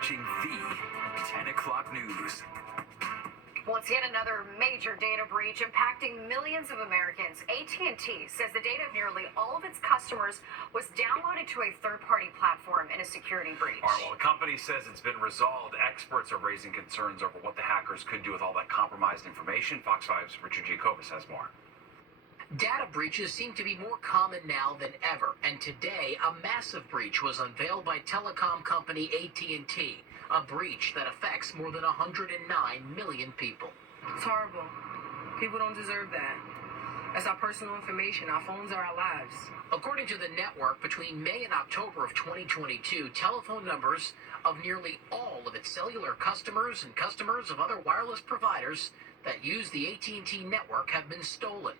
watching the 10 o'clock news. Well, it's yet another major data breach impacting millions of Americans. AT&T says the data of nearly all of its customers was downloaded to a third-party platform in a security breach. All right, well, the company says it's been resolved. Experts are raising concerns over what the hackers could do with all that compromised information. Fox 5's Richard Giacobbe has more. Data breaches seem to be more common now than ever, and today a massive breach was unveiled by telecom company AT&T, a breach that affects more than 109 million people. It's horrible. People don't deserve that. That's our personal information. Our phones are our lives. According to the network, between May and October of 2022, telephone numbers of nearly all of its cellular customers and customers of other wireless providers that use the AT&T network have been stolen.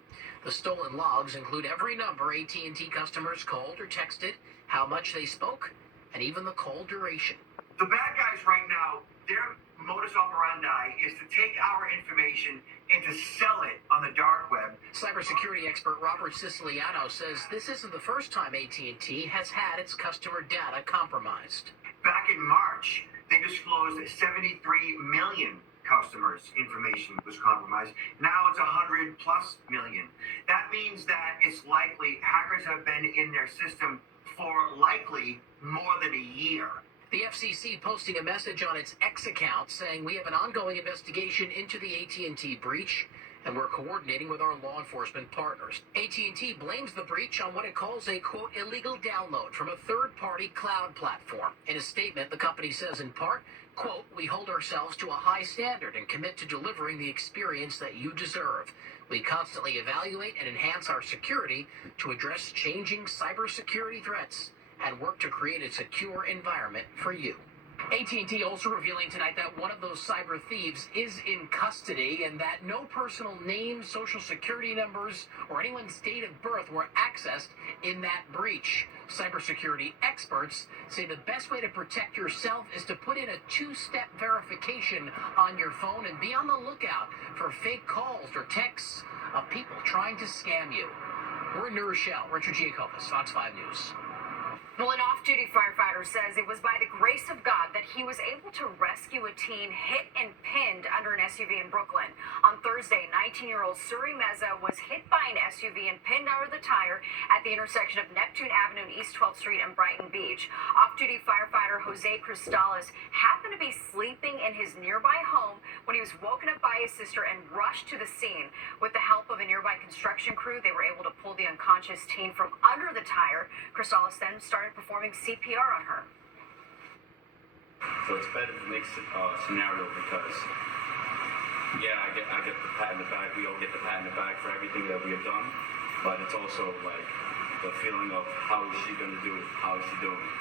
The stolen logs include every number AT&T customers called or texted, how much they spoke, and even the call duration. The bad guys right now, their modus operandi is to take our information and to sell it on the dark web. Cybersecurity expert Robert Siciliano says this isn't the first time AT&T has had its customer data compromised. Back in March, they disclosed that 73 million customers' information was compromised. Now it's 100+ million. That means that it's likely hackers have been in their system for likely more than a year. The FCC posting a message on its X account saying we have an ongoing investigation into the AT&T breach and we're coordinating with our law enforcement partners. AT&T blames the breach on what it calls a, quote, illegal download from a third-party cloud platform. In a statement, the company says in part, quote, we hold ourselves to a high standard and commit to delivering the experience that you deserve. We constantly evaluate and enhance our security to address changing cybersecurity threats and work to create a secure environment for you. AT&T also revealing tonight that one of those cyber thieves is in custody and that no personal names, social security numbers, or anyone's date of birth were accessed in that breach. Cybersecurity experts say the best way to protect yourself is to put in a two-step verification on your phone and be on the lookout for fake calls or texts of people trying to scam you. We're in New Rochelle. Richard Giacobbe, Fox 5 News. Well, an off-duty firefighter says it was by the grace of God that he was able to rescue a teen hit and pinned under an SUV in Brooklyn. On Thursday, 19-year-old Suri Meza was hit by an SUV and pinned under the tire at the intersection of Neptune Avenue and East 12th Street in Brighton Beach. Off-duty firefighter Jose Cristales happened to be sleeping in his nearby home when he was woken up by his sister and rushed to the scene. With the help of a nearby construction crew, they were able to pull the unconscious teen from under the tire. Cristales then started performing CPR on her. So it's better the next scenario because, yeah, I get the pat in the back. We all get the pat in the back for everything that we have done. But it's also like the feeling of how is she going to do it? How is she doing it?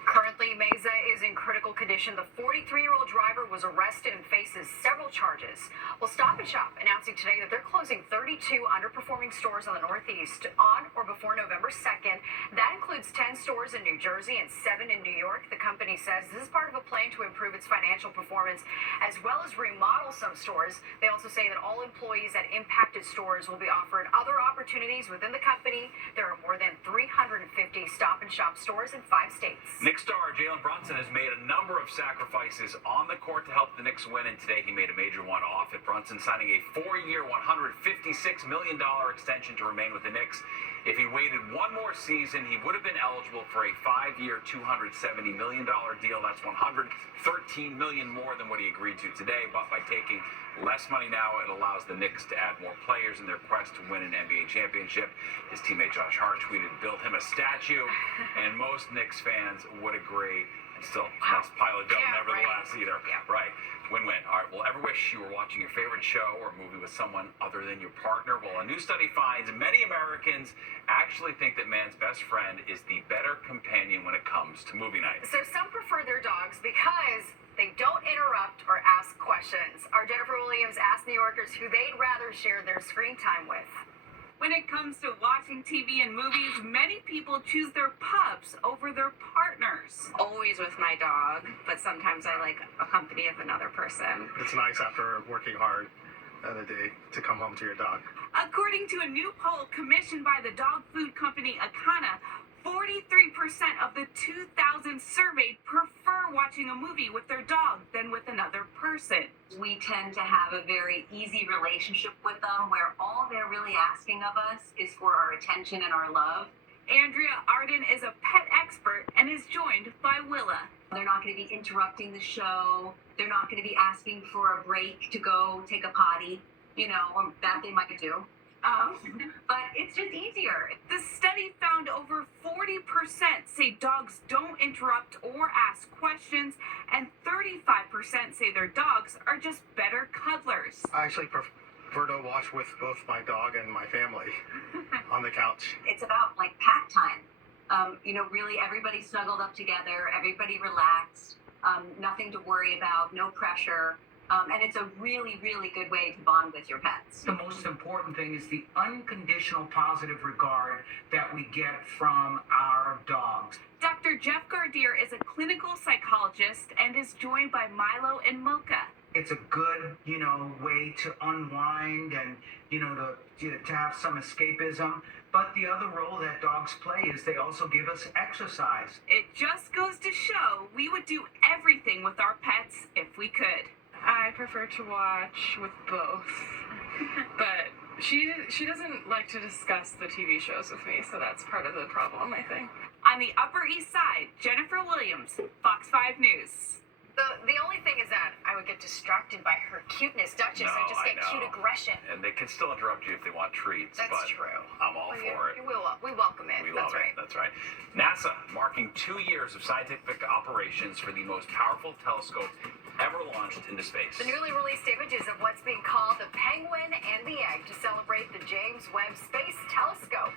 Currently, Meza is in critical condition. The 43-year-old driver was arrested and faces several charges. Well, Stop & Shop announcing today that they're closing 32 underperforming stores on the Northeast on or before November 2nd. That includes 10 stores in New Jersey and 7 in New York. The company says this is part of a plan to improve its financial performance as well as remodel some stores. They also say that all employees at impacted stores will be offered other opportunities within the company. There are more than 350 Stop & Shop stores in 5 states. Knicks star Jalen Brunson has made a number of sacrifices on the court to help the Knicks win, and today he made a major one off it. Brunson signing a 4-year, $156 million extension to remain with the Knicks. If he waited one more season, he would have been eligible for a 5-year, $270 million deal. That's $113 million more than what he agreed to today. But by taking less money now, it allows the Knicks to add more players in their quest to win an NBA championship. His teammate Josh Hart tweeted, "Build him a statue," and most Knicks fans would agree. And still, nice pile of dough, nevertheless, either. Yeah. Right. Win-win. All right. Well, ever wish you were watching your favorite show or movie with someone other than your partner? Well, a new study finds many Americans actually think that man's best friend is the better companion when it comes to movie night. So some prefer their dogs because they don't interrupt or ask questions. Our Jennifer Williams asked New Yorkers who they'd rather share their screen time with. When it comes to watching TV and movies, many people choose their pups over their partners. Always with my dog, but sometimes I like a company of another person. It's nice after working hard in the day to come home to your dog. According to a new poll commissioned by the dog food company Akana, 43% of the 2,000 surveyed prefer prefer watching a movie with their dog than with another person. We tend to have a very easy relationship with them where all they're really asking of us is for our attention and our love. Andrea Arden is a pet expert and is joined by Willa. They're not going to be interrupting the show. They're not going to be asking for a break to go take a potty, or that they might do. But it's just easier. The study found over 40% say dogs don't interrupt or ask questions, and 35% say their dogs are just better cuddlers. I actually prefer to watch with both my dog and my family on the couch. It's about like pack time. Really everybody snuggled up together, everybody relaxed, nothing to worry about, no pressure. And it's a really, really good way to bond with your pets. The most important thing is the unconditional positive regard that we get from our dogs. Dr. Jeff Gardier is a clinical psychologist and is joined by Milo and Mocha. It's a good, way to unwind and, to have some escapism. But the other role that dogs play is they also give us exercise. It just goes to show we would do everything with our pets if we could. I prefer to watch with both, but she doesn't like to discuss the TV shows with me, so that's part of the problem, I think. On the Upper East Side, Jennifer Williams, Fox 5 News. The only thing is that I would get distracted by her cuteness, Duchess. No, I just get I know. cute aggression. And they can still interrupt you if they want treats. That's but true. I'm all for it. We welcome it. We That's love right. it. That's right. NASA marking 2 years of scientific operations for the most powerful telescope ever launched into space. The newly released images of what's being called the Penguin and the Egg to celebrate the James Webb Space Telescope.